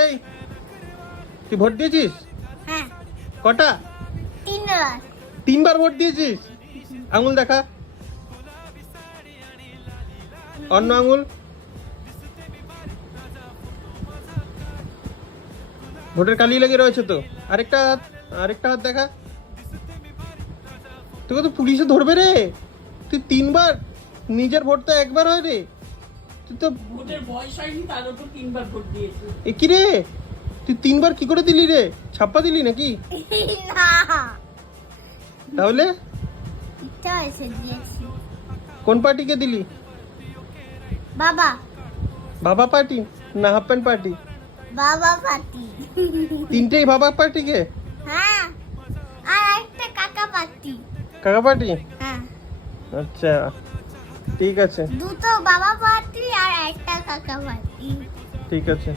এই তুই ভোট দিয়েছিস? হ্যাঁ, কটা? 3 বার। 3 বার ভোট দিয়েছিস? আঙুল দেখা, অন্য আঙুল। ভোটের কালি লেগে রয়েছে তো। আরেকটা হাত, আরেকটা হাত দেখা। তোকে তো পুলিশে ধরবে রে। তুই 3 বার, নিজের ভোট তো একবার হয় রে। তুই তো ভোটের বয়স হয়নি, তার উপর 3 বার ভোট দিয়েছে। এ কি রে, তুই 3 বার কি করে দিলি রে? ছাপ্পা দিলি নাকি? না, তাহলে ইচ্ছা হয়েছে দিয়েছি। কোন পার্টিকে দিলি? বাবা, বাবা পার্টি না হাফ প্যান্ট পার্টি? বাবা পাতি। তিনটেই বাবা পার্টিকে? হ্যাঁ, আর একটা কাকা পাতি। কাকা পার্টি? হ্যাঁ, আচ্ছা, ঠিক আছে, দুটো বাবা পাতি আর একটা কাকা পাতি। ঠিক আছে।